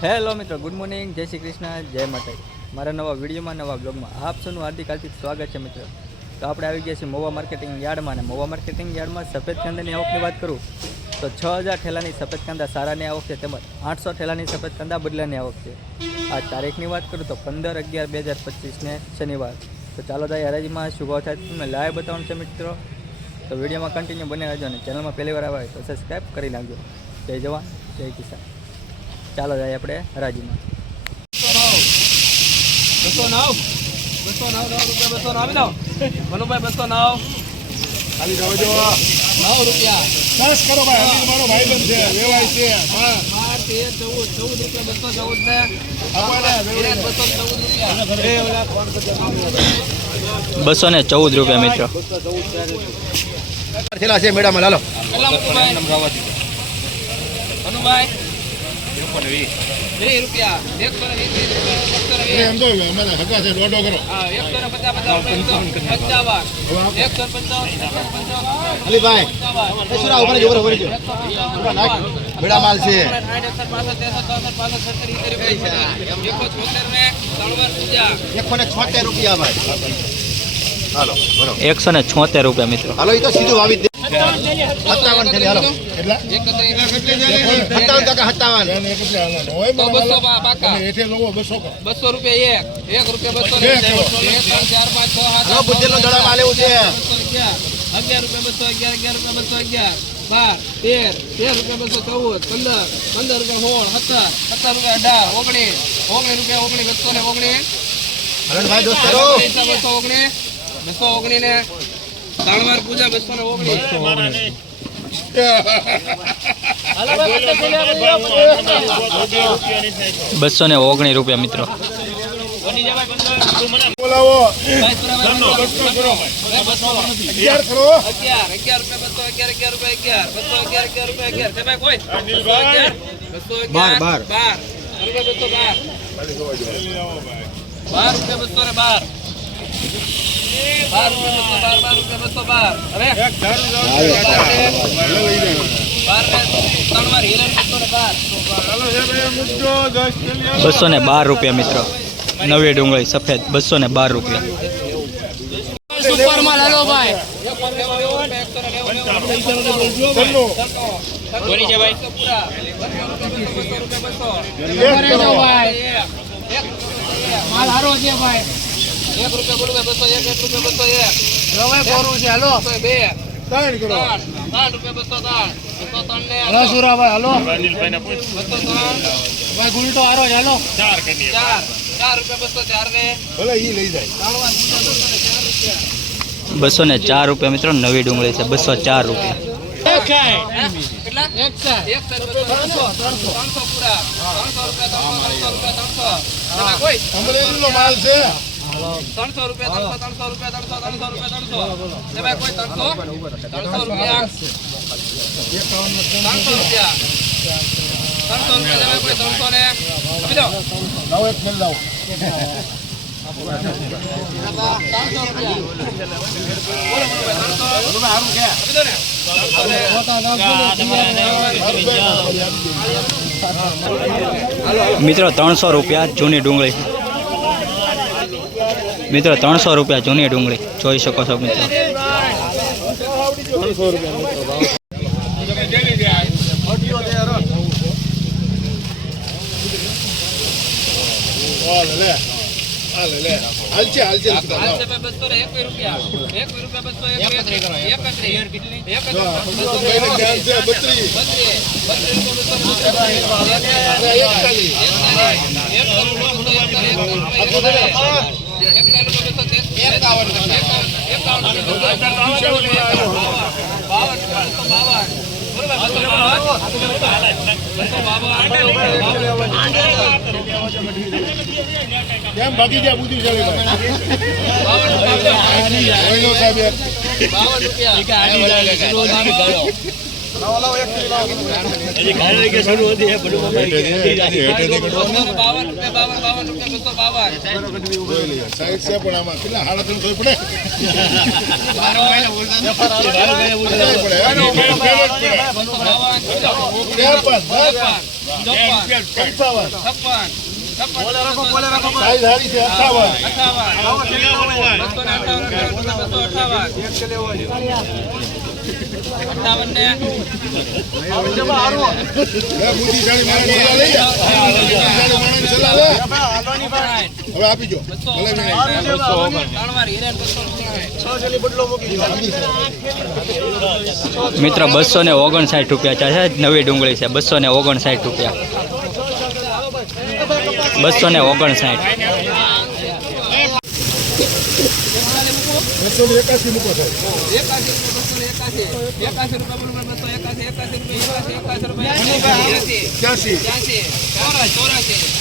Hello મિત્રો, good morning, જય શ્રી કૃષ્ણ, જય માતા. મારા નવા વિડીયોમાં, નવા બ્લોગમાં આપ સૌનું હાર્દિક સ્વાગત છે મિત્રો. તો આપણે આવી ગયા છીએ મહુવા માર્કેટિંગ યાર્ડમાં. અને મહુવા માર્કેટિંગ યાર્ડમાં સફેદ કાંદાની આવકની વાત કરું તો 6000 ઠેલાની સફેદ કાંદા સારાની આવક છે, તેમજ 800 ઠેલાની સફેદ કાંદા બદલાની આવક છે. આ તારીખની વાત કરું તો 15/11/2025 ને શનિવાર. તો ચાલો જાય હરાજીમાં શું ભાવ થાય તમને લાઈવ બતાવવાનું છે મિત્રો. તો વિડીયોમાં કન્ટિન્યુ બને રહેજો અને ચેનલમાં પહેલી વાર આવે તો સબસ્ક્રાઈબ કરી નાખજો. જય જવાન, જય કિસાન. ચાલો જાય આપણે હરાજીમાં. 214 રૂપિયા મિત્રો. મેડમ હાલો મેડા માલ છે 176 રૂપિયા ભાઈ. હાલો 176 રૂપિયા મિત્રો. હાલો એ તો સીધું વાવી દે 57 છે. હાલો કેટલા 200 રૂપિયા 1 રૂપિયા 200 બુદ્ધિનો દડા માં લેવું છે 11 રૂપિયા 211 રૂપિયા 212 13 રૂપિયા 16 17 રૂપિયા 18 17 રૂપિયા 19 219 ને તાળવાર પૂજા 219 219 રૂપિયા મિત્રો. બોલાવો 212 રૂપિયા મિત્રો. નવી ડુંગળી સફેદ 212 રૂપિયા. સુપર માલ હાલો ભાઈ માલ હારો છે ભાઈ 1 રૂપિયા બોલું 201 રવાય કોરું છે હાલો 2 3 કરો 3 રૂપિયા 203 હાલો સુરાભાઈ હાલો અનિલભાઈ ને પૂછ 203 ભાઈ ગુલટો હારો છે હાલો 4 કરી 4 રૂપિયા 204 ને ભલે ઈ લઈ જાય 204 રૂપિયા મિત્રો. નવી ડુંગળી છે 204 રૂપિયા. કેટલા 300 પૂરા 300 કોઈ અમરેલીનો માલ છે 300 રૂપિયા 300 રૂપિયા કોઈ 300 રૂપિયા 300 રૂપિયા 300 ને આપી દો લાવો એક મેલ લાવો મિત્રો 300 રૂપિયા જૂની ડુંગળી. મિત્રો 300 રૂપિયા જૂની ડુંગળી જોઈ શકો છો મિત્રો. 300 રૂપિયા કેમ બાકી ગયા પૂછ્યું ચાલે પંચાવન સાઈઝ સારી છે 58 બુદ્ધિશાળી માણસ લઈ જા. બુદ્ધિશાળી માણસ ચલાવે. હવે આપી જો મિત્રો 259 રૂપિયા છે નવી ડુંગળી છે 259 રૂપિયા 259 281 મૂકો સાહેબ. 81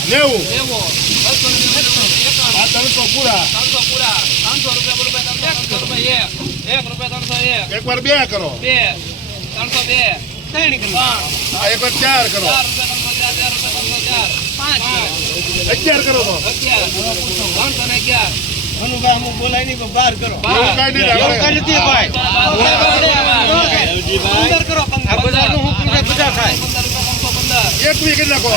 90 આ 300 પૂરા એકવાર 2 કરો આ એકવાર 4 કરો 11 કરો તો બોલાય નહીં બહાર કરો એવું કાંઈ નહીં એવું આપણે. કાંઈ નથી ભાઈ. 15 કરો 15 આ બજારનું હું તમને બધા થાય 21 કરી નાખો.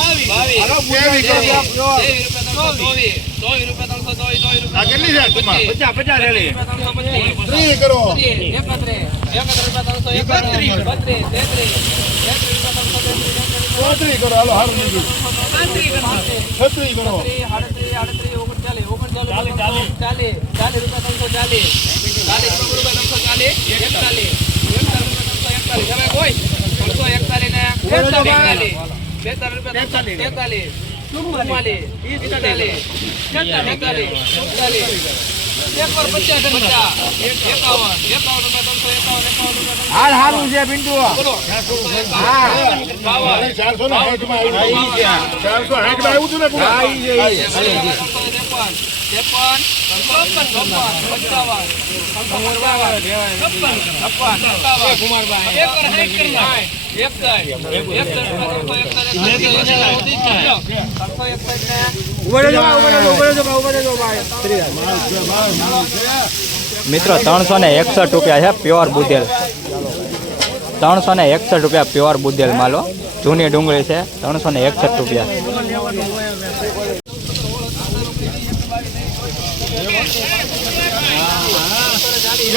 હાલો, 22 કરો. આ કેટલી છે ટૂંકમાં? 50 રેડી 30 કરો. 34 કરો. હાલો હારું લીધું. 36 કરો. હાલ હારું છે પિન્ટુ 460 માં આવ્યું. 460 માં આવ્યું હતું ને પૂરા? મિત્રો 361 રૂપિયા છે પ્યોર બુધેલ 361 રૂપિયા પ્યોર બુધેલ માલો જૂની ડુંગળી છે 361 રૂપિયા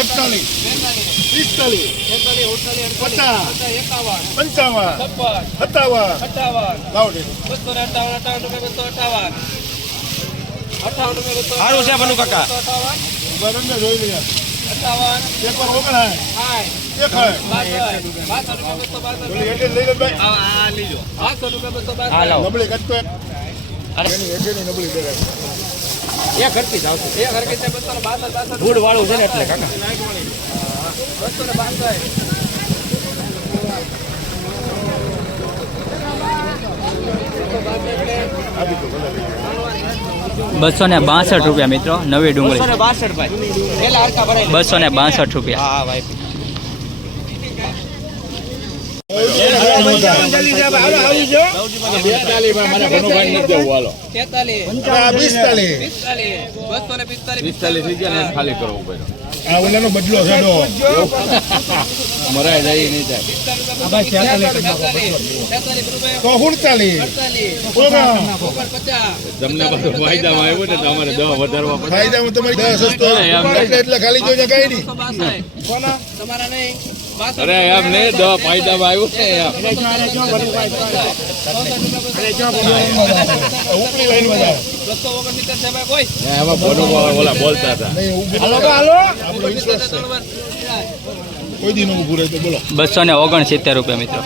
એકતાલીસ 45 50 55 57 લાવો દે. હારું છે બનુ કાકા બરાબર જોઈ લઈએ. એકવાર 59 એક હે. બોલી એટલે લઈ લે ભાઈ. હા લાવો નબળી કટકો એક. એની એકેની નબળી દેખાય. ધૂળ વાળું છે ને એટલે કાકા આપી દો ભલે. 262 રૂપિયા મિત્રો નવી ડુંગળી 262 ભાઈ પેલા હરકા ભરાઈ 262 રૂપિયા હા ભાઈ 42 માં મને ભણુભાઈ નથી દેવું. હાલો 45 ખાલી કરવો પડે આ ઓલાનો બદલો છે ડો. મરાય જાય નહીં થાય તો 48 તમને બધું ફાયદામાં આવ્યું ને તમારે દવા વધારવા પડે ફાયદામાં તમારી દવા સસ્તો એટલે ખાલી જોઈને કઈ નહીં. અરે એમ નહીં દવા ફાયદામાં આવ્યું ને ઉપરી લાઈનમાં જાઓ. એમાં ઓલા બોલતા હતા નહીં ઊભું આપણો વિશ્વાસ છે. કોઈ દી નું ઊભું રહે તો બોલો. 269 રૂપિયા મિત્રો